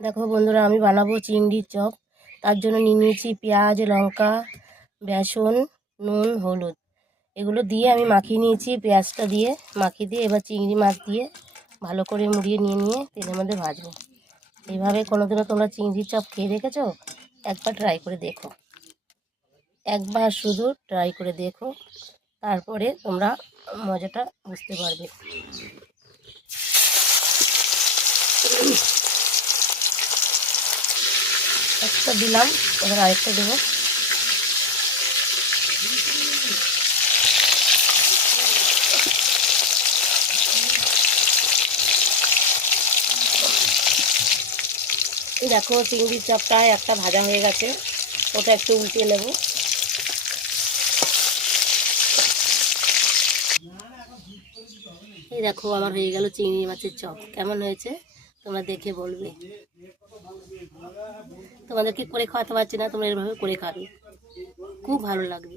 দেখো বন্ধুরা, আমি বানাবো চিংড়ির চপ। তার জন্য নিয়ে নিয়েছি পেঁয়াজ, লঙ্কা, বেসন, নুন, হলুদ। এগুলো দিয়ে আমি মাখিয়ে নিয়েছি। পেঁয়াজটা দিয়ে মাখিয়ে দিয়ে এবার চিংড়ি মাছ দিয়ে ভালো করে মুড়িয়ে নিয়ে তেলের মধ্যে ভাজবো। এইভাবে কোনোদিনও তোমরা চিংড়ির চপ খেয়ে দেখেছো? একবার ট্রাই করে দেখো, একবার শুধু ট্রাই করে দেখো, তারপরে তোমরা মজাটা বুঝতে পারবে। একটা দিলাম, এবার আরেকটা দেবো। দেখো চিংড়ির চপটা একটা ভাজা হয়ে গেছে, ওটা একটু উল্টিয়ে নেব। এই দেখো আমার হয়ে গেল চিংড়ি মাছের চপ। কেমন হয়েছে তোমরা দেখে বলবে। তোমাদেরকে করে খাওয়াতে পারছি না, তোমরা এভাবে করে খাবে, খুব ভালো লাগবে।